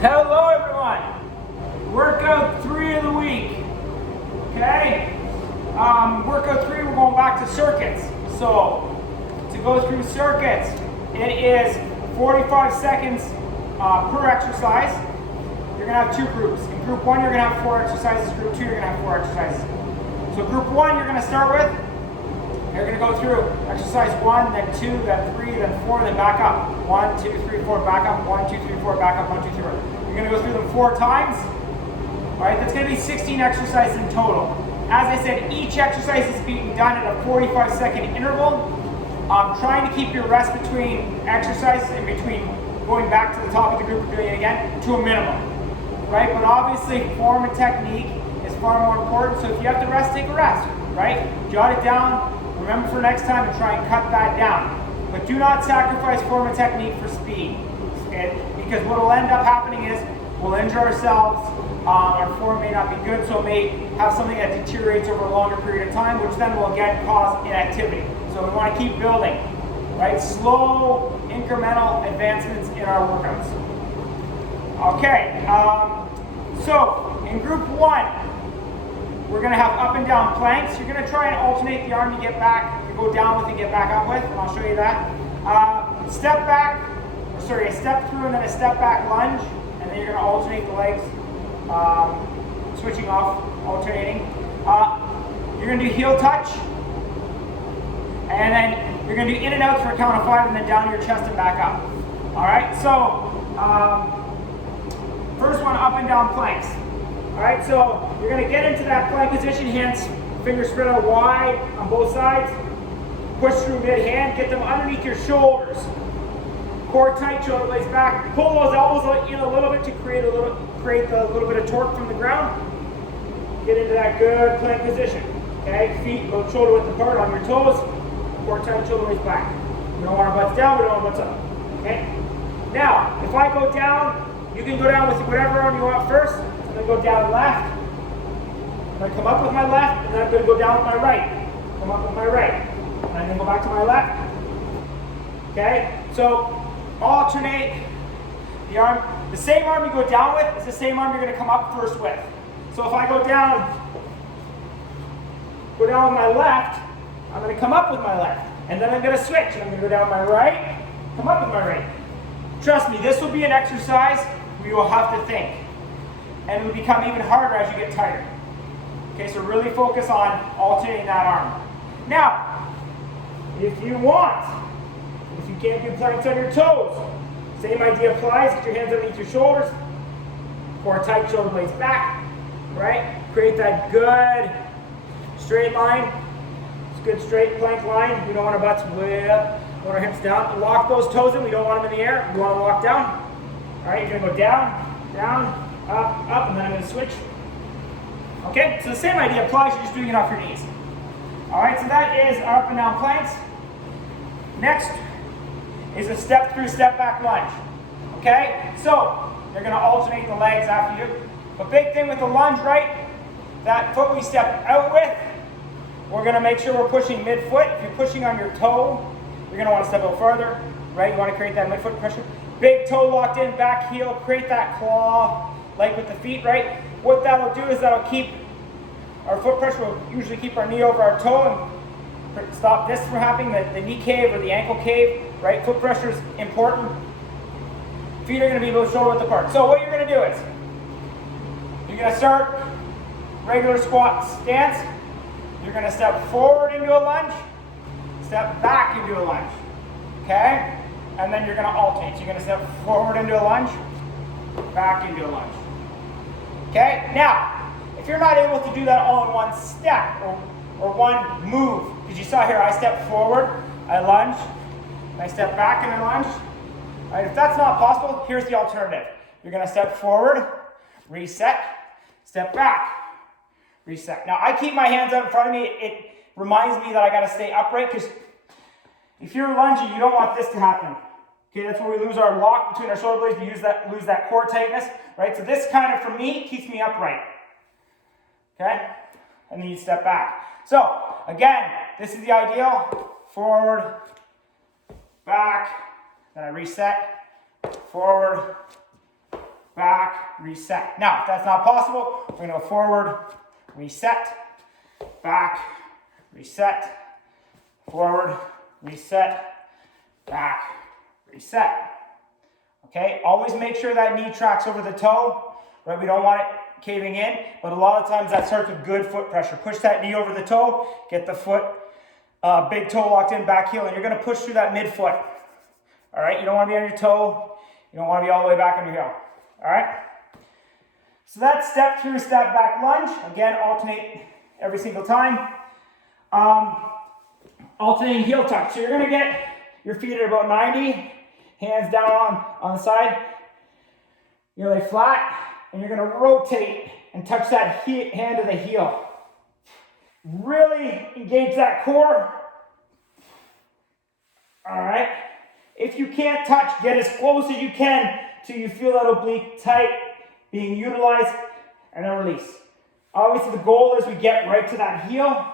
Hello everyone. Workout 3 of the week. Okay? Workout 3, we're going back to circuits. So, to go through circuits, it is 45 seconds per exercise. You're going to have 2 groups. In group 1, you're going to have 4 exercises. Group 2, you're going to have 4 exercises. So group 1, you're going to start with, you're going to go through exercise 1, then 2, then 3, then 4, then back up. 1, 2, 3, 4, back up. 1, 2, 3, 4, back up. 1, 2, 3, 4. You're going to go through them 4 times. All right, that's going to be 16 exercises in total. As I said, each exercise is being done at a 45-second interval. Trying to keep your rest between exercises and between going back to the top of the group and doing it again to a minimum. Right? But obviously, form and technique is far more important. So if you have to rest, take a rest. Right? Jot it down. Remember for next time and try and cut that down. But do not sacrifice form and technique for speed. Because what will end up happening is we'll injure ourselves. Our form may not be good, so it may have something that deteriorates over a longer period of time, which then will again cause inactivity. So we want to keep building, right? Slow, incremental advancements in our workouts. Okay, so in group 1, we're going to have up and down planks. You're going to try and alternate the arm you get back, you go down with and get back up with, and I'll show you that. Step back, or sorry, a step through and then a step back lunge, and then you're going to alternate the legs. Switching off, alternating. You're going to do heel touch, and then you're going to do in and out for a count of 5, and then down your chest and back up. All right. So first one, up and down planks. All right. So you're going to get into that plank position, hands, fingers spread out wide on both sides. Push through mid hand, get them underneath your shoulders. Core tight, shoulder blades back. Pull those elbows in a little bit to create a little bit of torque from the ground. Get into that good plank position. Okay, feet go shoulder width apart on your toes. Core tight, shoulder blades back. We don't want our butts down, we don't want our butts up. Okay. Now, if I go down, you can go down with whatever arm you want first. I'm going to go down left. I'm going to come up with my left, and then I'm going to go down with my right. Come up with my right, and I'm going to go back to my left. Okay. So alternate the arm. The same arm you go down with is the same arm you're going to come up first with. So if I go down with my left, I'm going to come up with my left. And then I'm going to switch. And I'm going to go down my right, come up with my right. Trust me, this will be an exercise where you will have to think. And it will become even harder as you get tired. Okay, so really focus on alternating that arm. Now, if you can't do planks on your toes, same idea applies. Get your hands underneath your shoulders. Core tight, shoulder blades back. Right? Create that good straight line. It's a good straight plank line. We don't want our butts way up. We want our hips down. Lock those toes in. We don't want them in the air. We want to walk down. All right, you're going to go down, down, up, and then I'm going to switch. Okay? So the same idea applies. You're just doing it off your knees. All right, so that is our up and down planks. Next is a step through, step back lunge. Okay? So, you're going to alternate the legs after you. The big thing with the lunge, right? That foot we step out with, we're going to make sure we're pushing mid-foot. If you're pushing on your toe, you're going to want to step out farther, right? You want to create that mid-foot pressure. Big toe locked in, back heel, create that claw, like with the feet, right? What that'll do is that'll keep our foot pressure, will usually keep our knee over our toe and stop this from happening, the knee cave or the ankle cave. Right? Foot pressure is important. Feet are going to be both shoulder width apart. So what you're going to do is, you're going to start regular squat stance. You're going to step forward into a lunge, step back into a lunge. Okay? And then you're going to alternate. So you're going to step forward into a lunge, back into a lunge. Okay? Now, if you're not able to do that all in one step or one move, because you saw here, I step forward, I lunge, I step back and I lunge. All right, if that's not possible, here's the alternative. You're going to step forward, reset, step back, reset. Now, I keep my hands out in front of me. It reminds me that I got to stay upright, because if you're lunging, you don't want this to happen. Okay, that's where we lose our lock between our shoulder blades. We lose that core tightness, right? So this kind of, for me, keeps me upright. Okay? And then you step back. So, again, this is the ideal. Forward, back, then I reset, forward, back, reset. Now, if that's not possible, we're going to go forward, reset, back, reset, forward, reset, back, reset. Okay, always make sure that knee tracks over the toe, right? We don't want it caving in, but a lot of times that starts with good foot pressure. Push that knee over the toe, get the foot, big toe locked in, back heel, and you're gonna push through that midfoot. All right, you don't wanna be on your toe, you don't wanna be all the way back on your heel. All right? So that's step through, step back lunge. Again, alternate every single time. Alternating heel touch. So you're gonna get your feet at about 90, hands down on the side. You're lay flat, and you're gonna rotate and touch that hand to the heel. Really engage that core. All right. If you can't touch, get as close as you can till you feel that oblique tight being utilized, and then release. Obviously, the goal is we get right to that heel.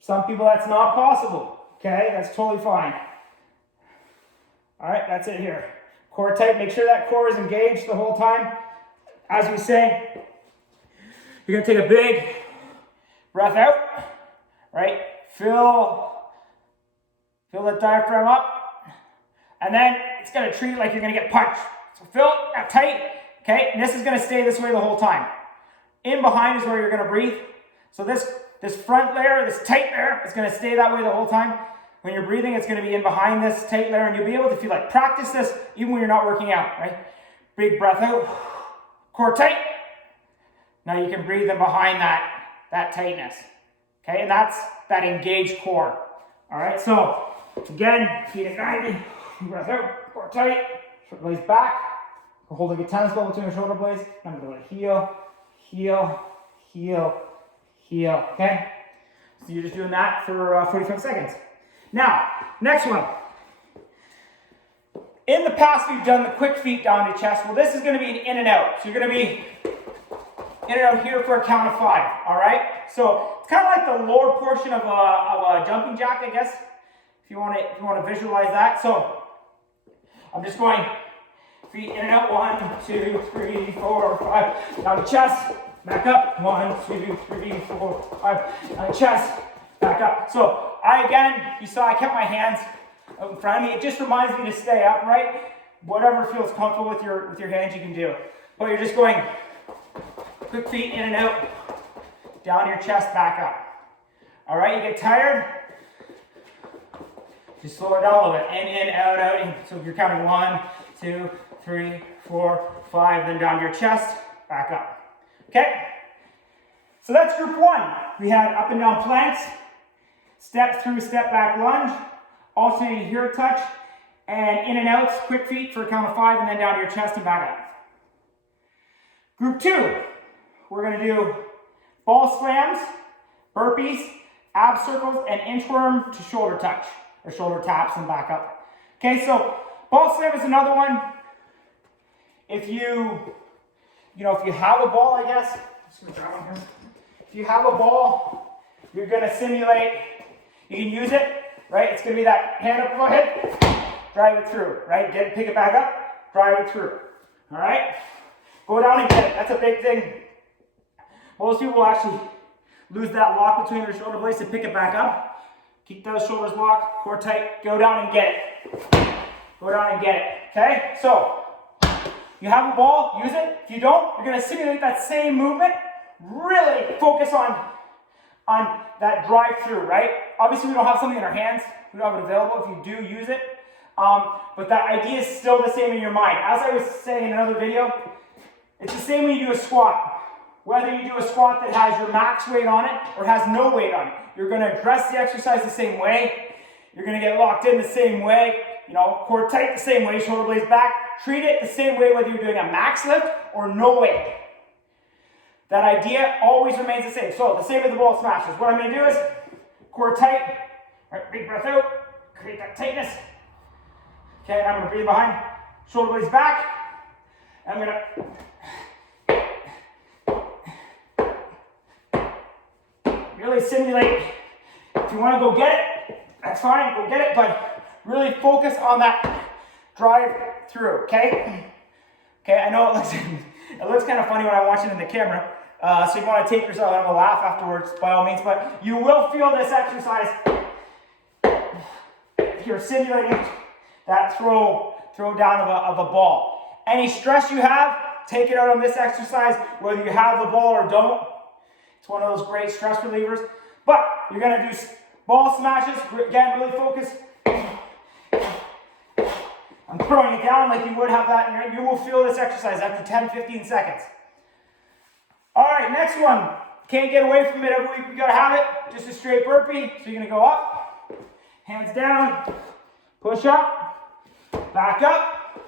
Some people, that's not possible. Okay, that's totally fine. All right, that's it here. Core tight. Make sure that core is engaged the whole time. As we say, you're gonna take a big breath out, right? Fill that diaphragm up, and then it's gonna treat it like you're gonna get punched. So fill it tight, okay? And this is gonna stay this way the whole time. In behind is where you're gonna breathe. So this front layer, this tight layer, is gonna stay that way the whole time. When you're breathing, it's gonna be in behind this tight layer, and you'll be able to feel like practice this even when you're not working out, right? Big breath out, core tight. Now you can breathe in behind that tightness, okay? And that's that engaged core, all right? So again, feet at 90, breath out, core tight, shoulder blades back. We're holding a tennis ball between the shoulder blades. I'm gonna go heel, heel, heel, heel, okay? So you're just doing that for 45 seconds. Now, next one. In the past, we've done the quick feet down to chest. Well, this is gonna be an in and out. So you're gonna be in and out here for a count of 5, all right? So it's kind of like the lower portion of a jumping jack, I guess, if you want to visualize that. So I'm just going feet in and out, 1, 2, 3, 4, 5, down the chest, back up, 1, 2, 3, 4, 5, down the chest, back up. So you saw I kept my hands out in front of me. It just reminds me to stay upright. Whatever feels comfortable with your hands, you can do. But you're just going quick feet in and out, down your chest, back up. All right, you get tired, just slow it down a little bit. In, out, out. In. So if you're counting 1, 2, 3, 4, 5, then down your chest, back up. Okay? So that's group 1. We had up and down planks, step through, step back lunge, alternating heel touch, and in and outs, quick feet for a count of 5, and then down to your chest and back up. Group 2, we're going to do ball slams, burpees, ab circles, and inchworm to shoulder touch, or shoulder taps and back up. Okay, so ball slam is another one. If you have a ball, I guess, just gonna try one here. If you have a ball, you're going to simulate, you can use it, right? It's going to be that hand up above head, drive it through, right? Pick it back up, drive it through, all right? Go down and get it. That's a big thing. Most people will actually lose that lock between their shoulder blades to pick it back up. Keep those shoulders locked, core tight, go down and get it. Go down and get it, okay? So, you have a ball, use it. If you don't, you're gonna simulate that same movement. Really focus on that drive through, right? Obviously, we don't have something in our hands. We don't have it available. If you do, use it. But that idea is still the same in your mind. As I was saying in another video, it's the same when you do a squat. Whether you do a squat that has your max weight on it or has no weight on it, you're going to address the exercise the same way. You're going to get locked in the same way. Core tight the same way, shoulder blades back. Treat it the same way whether you're doing a max lift or no weight. That idea always remains the same. So the same with the ball smashes. What I'm going to do is core tight, right, big breath out, create that tightness. Okay, I'm going to breathe behind, shoulder blades back. I'm going to really simulate. If you want to go get it, that's fine, go get it, but really focus on that drive through, okay? Okay, know it looks, it looks kind of funny when I watch it in the camera. So you want to take yourself and have a laugh afterwards, by all means. But you will feel this exercise if you're simulating that throw down of a ball. Any stress you have, take it out on this exercise, whether you have the ball or don't. It's one of those great stress relievers. But you're going to do ball smashes. Again, really focus. I'm throwing it down like you would have that, and you will feel this exercise after 10-15 seconds. All right, next one. Can't get away from it every week. We got to have it. Just a straight burpee. So you're going to go up, hands down, push up, back up,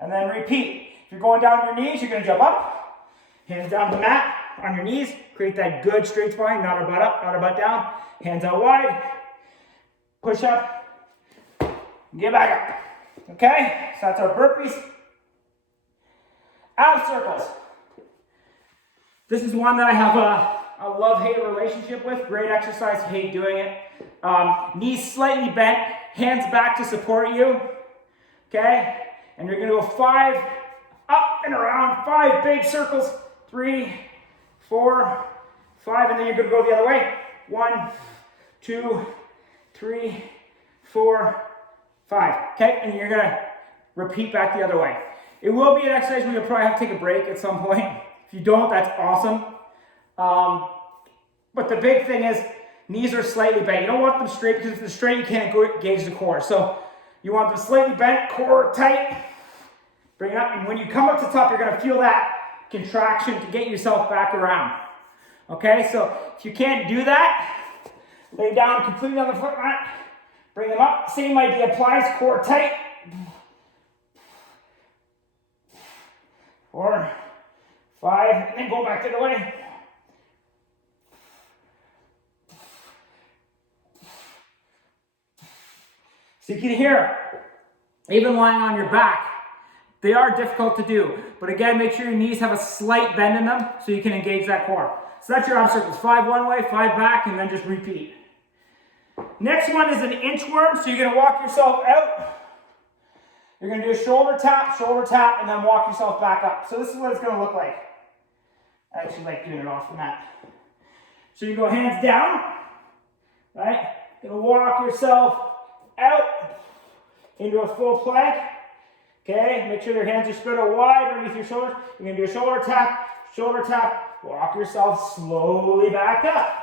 and then repeat. If you're going down on your knees, you're going to jump up, hands down the mat, on your knees. Create that good straight spine, not a butt up, not a butt down. Hands out wide, push up, get back up. Okay, so that's our burpees. Ab circles. This is one that I have a love-hate relationship with. Great exercise, hate doing it. Knees slightly bent, hands back to support you. Okay, and you're gonna go 5 up and around, 5 big circles. 3, 4, 5, and then you're gonna go the other way. 1, 2, 3, 4, 5. Okay, and you're gonna repeat back the other way. It will be an exercise where you'll probably have to take a break at some point. If you don't, that's awesome. But the big thing is knees are slightly bent. You don't want them straight, because if they're straight, you can't gauge the core. So you want them slightly bent, core tight. Bring it up, and when you come up to top, you're gonna feel that contraction to get yourself back around. Okay, so if you can't do that, lay down completely on the foot mat. Bring them up. Same idea applies. Core tight. 4, 5, and then go back the other way. So you can hear, even lying on your back, they are difficult to do. But again, make sure your knees have a slight bend in them so you can engage that core. So that's your ab circles. 5 one way, 5 back, and then just repeat. Next one is an inchworm. So you're going to walk yourself out. You're going to do a shoulder tap, and then walk yourself back up. So this is what it's going to look like. I actually like doing it off the mat. So you go hands down, right? You're going to walk yourself out into a full plank. Okay, make sure your hands are spread out wide underneath your shoulders. You're going to do a shoulder tap, walk yourself slowly back up.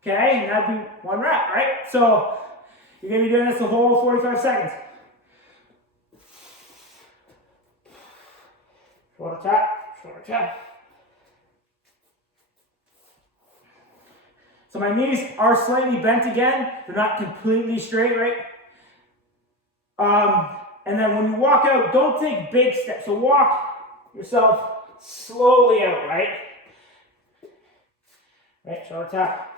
Okay, and that'd be 1 rep, right? So you're going to be doing this the whole 45 seconds. Shoulder tap. So my knees are slightly bent again. They're not completely straight, right? And then when you walk out, don't take big steps. So walk yourself slowly out, right? Right, shoulder tap.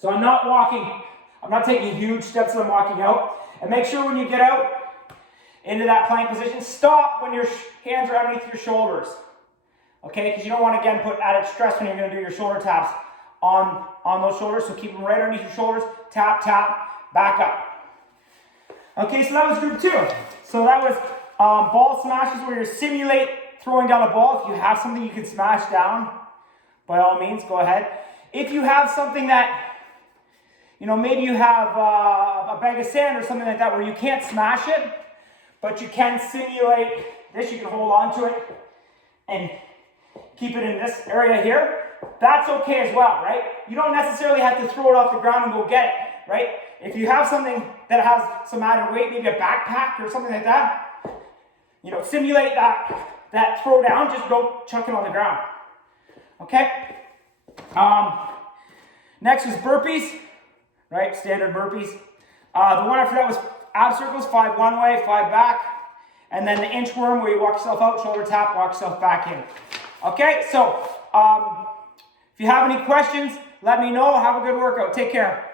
So I'm not taking huge steps when I'm walking out. And make sure when you get out into that plank position, stop when your hands are underneath your shoulders. Okay, because you don't want to, again, put added stress when you're going to do your shoulder taps on those shoulders. So keep them right underneath your shoulders. Tap, back up. Okay, so that was group 2. So that was ball smashes, where you simulate throwing down a ball. If you have something you can smash down, by all means, go ahead. If you have something that, maybe you have a bag of sand or something like that where you can't smash it, but you can simulate this, you can hold on to it and keep it in this area here, that's okay as well, right? You don't necessarily have to throw it off the ground and go get it, right? If you have something that has some added weight, maybe a backpack or something like that, simulate that throw down, just don't chuck it on the ground. Okay? Next is burpees, right? Standard burpees. The one after that was ab circles, 5 one way, 5 back. And then the inchworm, where you walk yourself out, shoulder tap, walk yourself back in. Okay, so if you have any questions, let me know. Have a good workout. Take care.